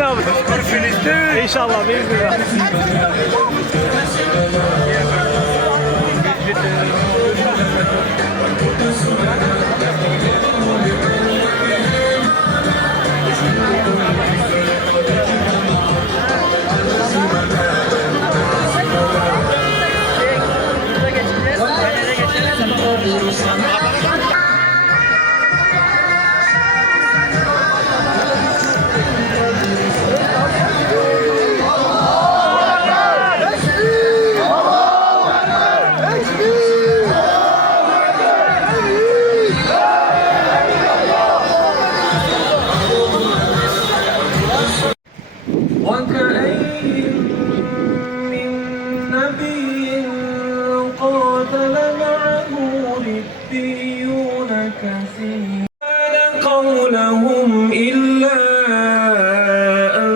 Filistin abi. Filistin. İnşallah biiznillah. وكأين من نبي قاتل معه ربيون كثير ما قولهم إلا أن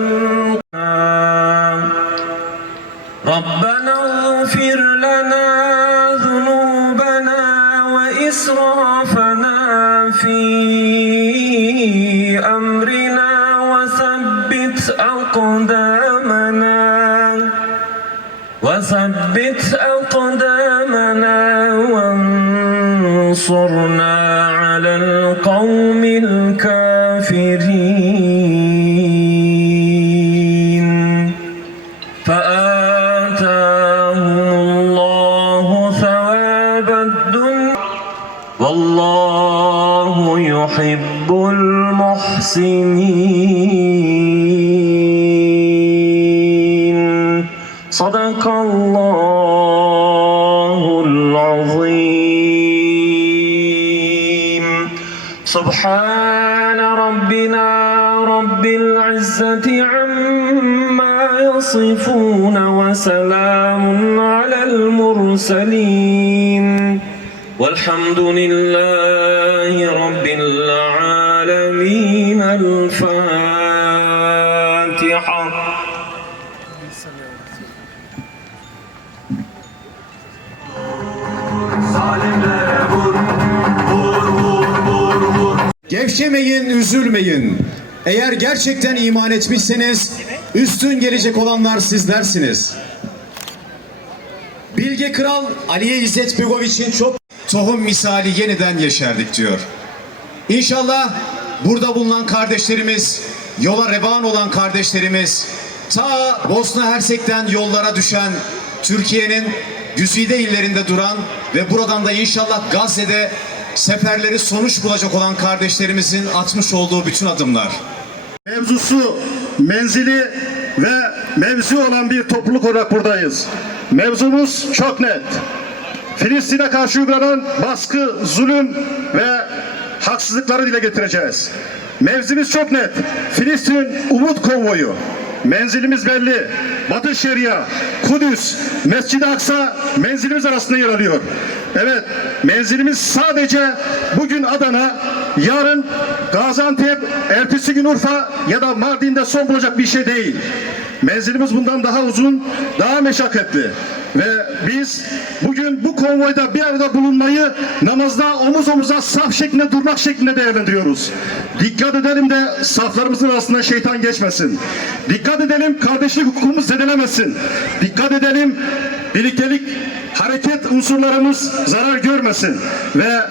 ربنا اغفر لنا ذنوبنا وإسرافنا في أمرنا وثبت أقدامنا وانصرنا على القوم الكافرين فآتاهم الله ثواب الدنيا والله يحب المحسنين صدق الله العظيم سبحان ربنا رب العزة عما يصفون وسلام على المرسلين والحمد لله رب العالمين الفاتحة. Gevşemeyin, üzülmeyin. Eğer gerçekten iman etmişseniz üstün gelecek olanlar sizlersiniz. Bilge Kral Aliye İzzet Begoviç'in çok tohum misali yeniden yeşerdik diyor. İnşallah burada bulunan kardeşlerimiz, yola revan olan kardeşlerimiz, ta Bosna Hersek'ten yollara düşen, Türkiye'nin güzide illerinde duran ve buradan da inşallah Gazze'de seferleri sonuç bulacak olan kardeşlerimizin atmış olduğu bütün adımlar. Mevzusu, menzili ve mevzu olan bir topluluk olarak buradayız. Mevzumuz çok net. Filistin'e karşı uygulanan baskı, zulüm ve haksızlıkları dile getireceğiz. Mevzimiz çok net. Filistin Umut Konvoyu. Menzilimiz belli. Batı Şeria, Kudüs, Mescid-i Aksa menzilimiz arasında yer alıyor. Evet, menzilimiz sadece bugün Adana, yarın Gaziantep, ertesi gün Urfa ya da Mardin'de son bulacak bir şey değil. Menzilimiz bundan daha uzun, daha meşakkatli. Ve biz bugün bu konvoyda bir arada bulunmayı namazda omuz omuza saf şeklinde durmak şeklinde değerlendiriyoruz. Dikkat edelim de saflarımızın arasında şeytan geçmesin. Dikkat edelim kardeşlik hukukumuz zedelemesin. Dikkat edelim birliktelik hareket unsurlarımız zarar görmesin. Ve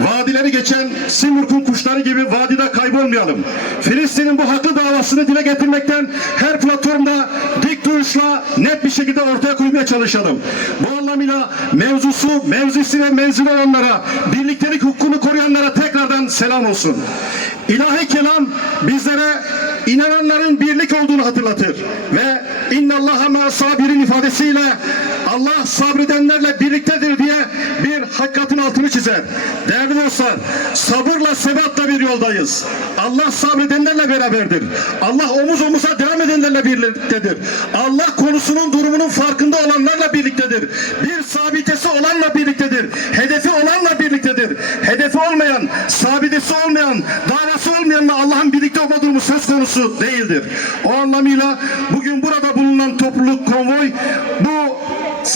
vadileri geçen Simurg'un kuşları gibi vadide kaybolmayalım. Filistin'in bu haklı davasını dile getirmekten her platformda dik duruşla net bir şekilde ortaya koymaya çalışalım. Bu anlamıyla mevzusu, mevzisi ve menzili olanlara, birliktelik hukukunu koruyanlara tekrardan selam olsun. İlahi kelam bizlere inananların birlik olduğunu hatırlatır ve innallaha ma'as sabirin ifadesiyle Allah sabredenlerle birliktedir diye bir hakikatin altını çizer. Değerli dostlar, sabırla sebatla bir yoldayız. Allah sabredenlerle beraberdir. Allah omuz omuza devam edenlerle birliktedir. Allah konusunun durumunun farkında olanlarla birliktedir. Bir sabitesi olanla birliktedir. Hedefi olanla birliktedir. Hedefi olmayan, sabitesi olmayan, davası olmayanla Allah'ın birlikte olma durumu söz konusu değildir. O anlamıyla bugün burada bulunan topluluk, konvoy bu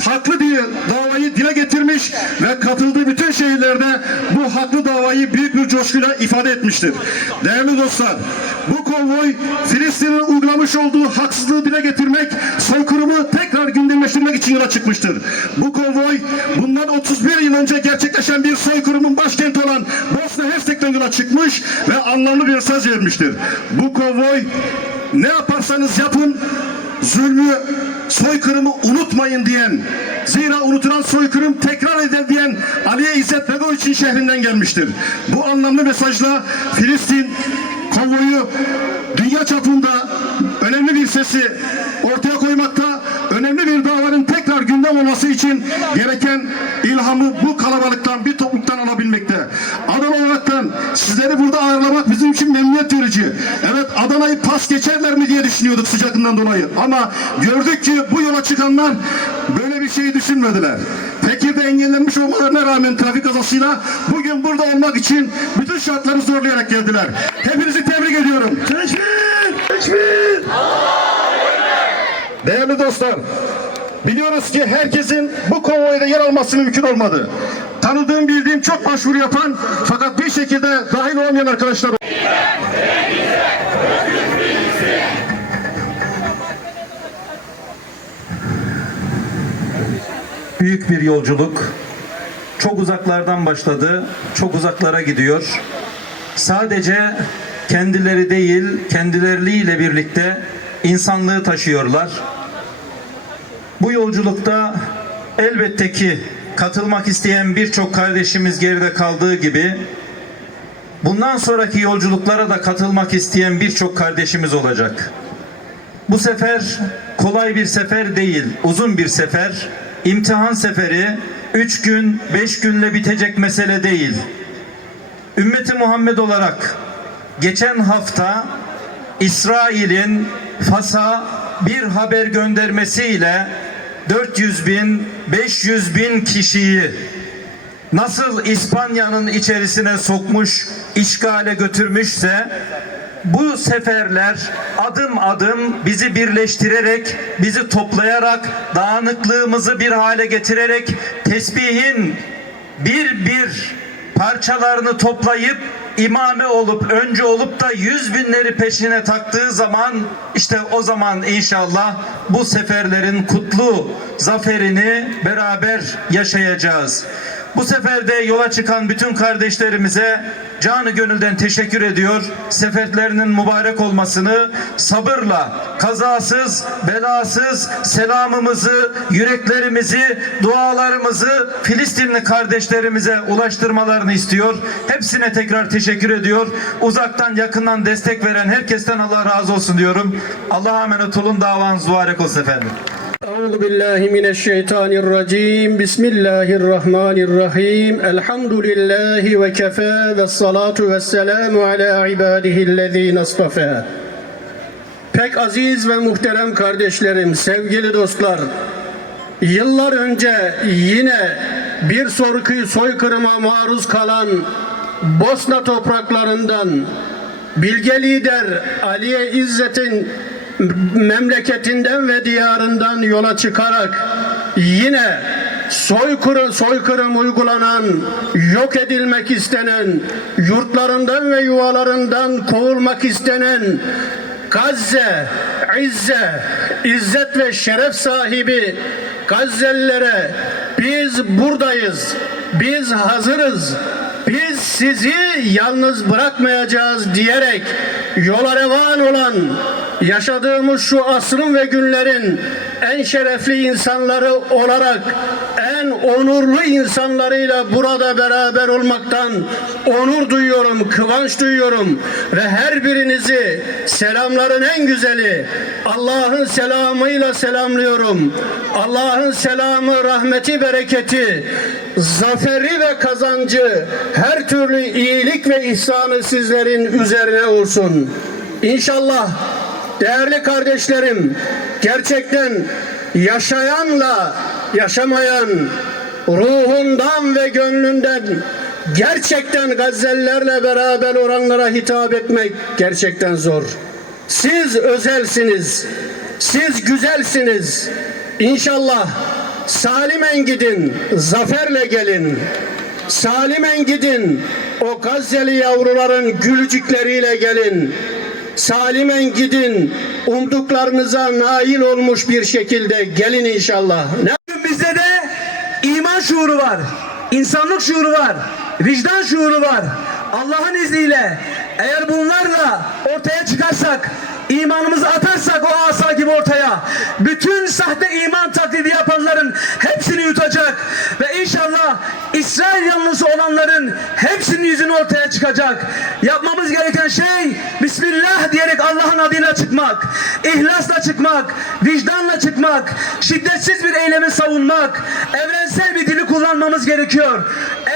haklı diye davayı dile getirmiş ve katıldığı bütün şehirlerde bu haklı davayı büyük bir coşkuyla ifade etmiştir. Değerli dostlar, bu konvoy Filistin'in uygulamış olduğu haksızlığı dile getirmek, soykırımı tekrar gündemleştirmek için yola çıkmıştır. Bu konvoy bundan 31 yıl önce gerçekleşen bir soykırımın başkenti olan Bosna Hersek'ten yola çıkmış ve anlamlı bir mesaj vermiştir. Bu konvoy ne yaparsanız yapın zulmü, soykırımı unutmayın diyen, zira unutulan soykırım tekrar eder diyen Aliye İzzet Begoviç'in şehrinden gelmiştir. Bu anlamlı mesajla Filistin konvoyu dünya çapında önemli bir sesi ortaya koymakta, önemli bir davanın tekrar gündem olması için gereken ilhamı bu kalabalıktan, bir topluluktan alabilmekte. Adana olaraktan sizleri burada ağırlamak bizim için memnuniyet verici. Evet, Adana'yı pas geçerler mi diye düşünüyorduk sıcaklığından dolayı. Ama gördük ki bu yola çıkanlar böyle bir şeyi düşünmediler. Tekir'de engellenmiş olmalarına rağmen trafik kazasıyla bugün burada olmak için bütün şartları zorlayarak geldiler. Hepinizi tebrik ediyorum. Teşvik! Teşvik! Değerli dostlar, biliyoruz ki herkesin bu konvoyda yer alması mümkün olmadı. Tanıdığım, bildiğim çok başvuru yapan fakat bir şekilde dahil olmayan arkadaşlar. Büyük bir yolculuk. Çok uzaklardan başladı, çok uzaklara gidiyor. Sadece kendileri değil, kendileriyle birlikte insanlığı taşıyorlar. Bu yolculukta elbette ki katılmak isteyen birçok kardeşimiz geride kaldığı gibi bundan sonraki yolculuklara da katılmak isteyen birçok kardeşimiz olacak. Bu sefer kolay bir sefer değil, uzun bir sefer, imtihan seferi, 3 gün, 5 günle bitecek mesele değil. Ümmeti Muhammed olarak geçen hafta İsrail'in Fas'a bir haber göndermesiyle 400 bin, 500 bin kişiyi nasıl İspanya'nın içerisine sokmuş, işgale götürmüşse bu seferler adım adım bizi birleştirerek, bizi toplayarak, dağınıklığımızı bir hale getirerek tesbihin bir parçalarını toplayıp imame olup, önce olup da 100 binleri peşine taktığı zaman işte o zaman inşallah bu seferlerin kutlu zaferini beraber yaşayacağız. Bu seferde yola çıkan bütün kardeşlerimize canı gönülden teşekkür ediyor. Seferlerinin mübarek olmasını sabırla, kazasız, belasız selamımızı, yüreklerimizi, dualarımızı Filistinli kardeşlerimize ulaştırmalarını istiyor. Hepsine tekrar teşekkür ediyor. Uzaktan yakından destek veren herkesten Allah razı olsun diyorum. Allah'a emanet olun. Davanız mübarek olsun efendim. Euzu billahi mineşşeytanirracim. Bismillahirrahmanirrahim. Elhamdülillahi ve kefâ ve salatu ve selamu ala ibadihillezîne istafa. Pek aziz ve muhterem kardeşlerim, sevgili dostlar, yıllar önce yine bir soykırıma maruz kalan Bosna topraklarından bilge lider Aliye İzzet'in memleketinden ve diyarından yola çıkarak yine soykırım uygulanan, yok edilmek istenen, yurtlarından ve yuvalarından kovulmak istenen Gazze, izzet ve şeref sahibi Gazelilere biz buradayız, biz hazırız, biz sizi yalnız bırakmayacağız diyerek yola revan olan, yaşadığımız şu asrın ve günlerin en şerefli insanları olarak en onurlu insanlarıyla burada beraber olmaktan onur duyuyorum, kıvanç duyuyorum ve her birinizi selamların en güzeli Allah'ın selamıyla selamlıyorum. Allah'ın selamı, rahmeti, bereketi, zaferi ve kazancı, her türlü iyilik ve ihsanı sizlerin üzerine olsun. İnşallah değerli kardeşlerim, gerçekten yaşayanla yaşamayan, ruhundan ve gönlünden gerçekten Gazze'lilerle beraber olanlara hitap etmek gerçekten zor. Siz özelsiniz, siz güzelsiniz. İnşallah salimen gidin, zaferle gelin. Salimen gidin. O Gazze'li yavruların gülücükleriyle gelin. Salimen gidin. Umduklarınıza nail olmuş bir şekilde gelin inşallah. Bizde de iman şuuru var, insanlık şuuru var, vicdan şuuru var. Allah'ın izniyle eğer bunlarla ortaya çıkarsak, imanımızı atarsak o asa gibi ortaya, bütün sahte iman taklidi yapanların hepsini yutacak ve inşallah İsrail yanlısı olanların hepsinin yüzünü ortaya çıkacak. Yapmamız gereken şey Bismillah diyerek Allah'ın adıyla çıkmak, ihlasla çıkmak, vicdanla çıkmak, şiddetsiz bir eylemi savunmak, evrensel bir dili kullanmamız gerekiyor.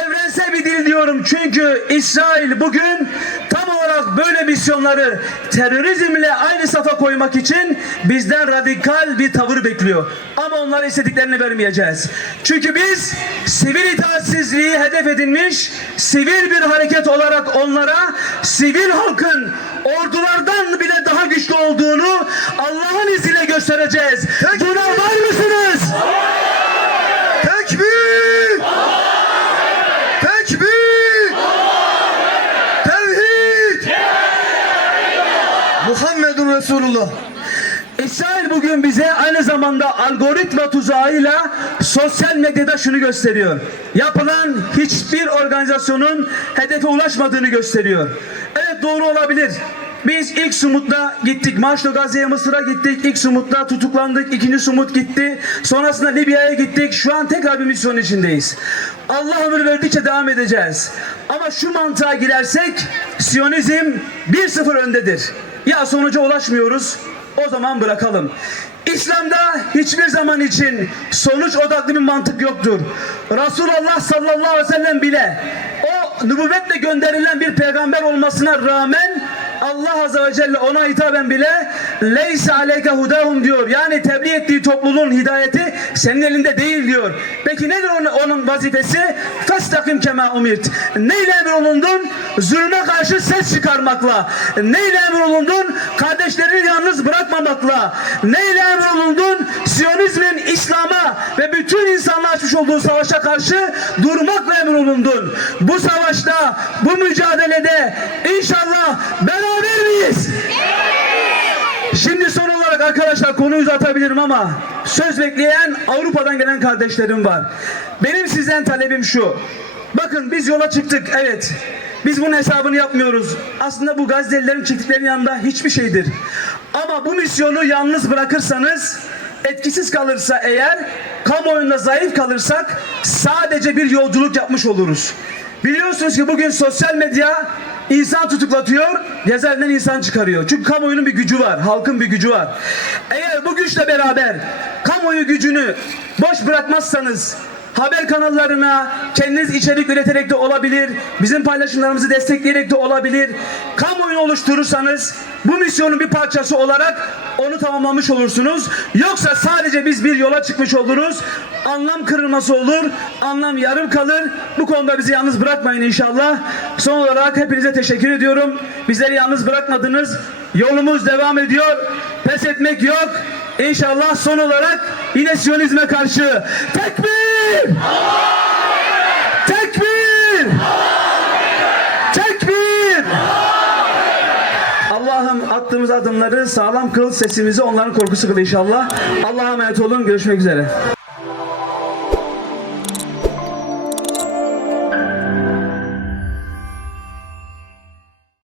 Evrensel bir dil diyorum çünkü İsrail bugün tam olarak böyle misyonları terörizmle aynı safa koymak için bizden radikal bir tavır bekliyor. Ama onlara istediklerini vermeyeceğiz. Çünkü biz sivil itaatsizliği hedef edinmiş sivil bir hareket olarak onlara sivil halkın ordulardan bile daha güçlü olduğunu Allah'ın izniyle göstereceğiz. Buna var mısınız? Tekbir! Tekbir! Tevhid! Muhammedun Resulullah. İsrail bugün bize aynı zamanda algoritma tuzağıyla sosyal medyada şunu gösteriyor. Yapılan hiçbir organizasyonun hedefe ulaşmadığını gösteriyor. Evet, doğru olabilir. Biz ilk Sumut'ta gittik. Marşlı Gazze'ye, Mısır'a gittik. İlk Sumut'ta tutuklandık. İkinci Sumut gitti. Sonrasında Libya'ya gittik. Şu an tekrar bir misyon içindeyiz. Allah ömür verdikçe devam edeceğiz. Ama şu mantığa girersek Siyonizm 1-0 öndedir. Ya sonuca ulaşmıyoruz, o zaman bırakalım. İslam'da hiçbir zaman için sonuç odaklı bir mantık yoktur. Resulullah sallallahu aleyhi ve sellem bile o nübüvvetle gönderilen bir peygamber olmasına rağmen Allah azze ve celle ona hitaben bile leyse aleyke hudahum diyor. Yani tebliğ ettiği topluluğun hidayeti senin elinde değil diyor. Peki nedir onun vazifesi? Festakim kema umirt. Neyle emrolundun? Zulme karşı ses çıkarmakla. Neyle emrolundun? Kardeşlerini yalnız bırakmamakla. Neyle emrolundun? Siyonizmin İslam'a ve bütün insanlığa açmış olduğu savaşa karşı durmakla emrolundun. Bu savaşta, bu mücadelede inşallah beraber miyiz? Şimdi son olarak arkadaşlar, konuyu uzatabilirim ama söz bekleyen Avrupa'dan gelen kardeşlerim var. Benim sizden talebim şu. Bakın, biz yola çıktık, evet. Biz bunun hesabını yapmıyoruz. Aslında bu Gazze'lilerin çektiklerinin yanında hiçbir şeydir. Ama bu misyonu yalnız bırakırsanız, etkisiz kalırsa eğer, kamuoyunda zayıf kalırsak sadece bir yolculuk yapmış oluruz. Biliyorsunuz ki bugün sosyal medya insan tutuklatıyor, cezaevinden insan çıkarıyor. Çünkü kamuoyunun bir gücü var, halkın bir gücü var. Eğer bu güçle beraber kamuoyu gücünü boş bırakmazsanız, haber kanallarına kendiniz içerik üreterek de olabilir, bizim paylaşımlarımızı destekleyerek de olabilir, kamuoyunu oluşturursanız bu misyonun bir parçası olarak onu tamamlamış olursunuz. Yoksa sadece biz bir yola çıkmış oluruz, anlam kırılması olur, anlam yarım kalır. Bu konuda bizi yalnız bırakmayın inşallah. Son olarak hepinize teşekkür ediyorum. Bizleri yalnız bırakmadınız. Yolumuz devam ediyor. Pes etmek yok. İnşallah son olarak yine Siyonizme karşı tekbir! Tekbir! Tekbir! Allah'ım attığımız adımları sağlam kıl, sesimizi onların korkusu kıl inşallah. Allah'a emanet olun. Görüşmek üzere.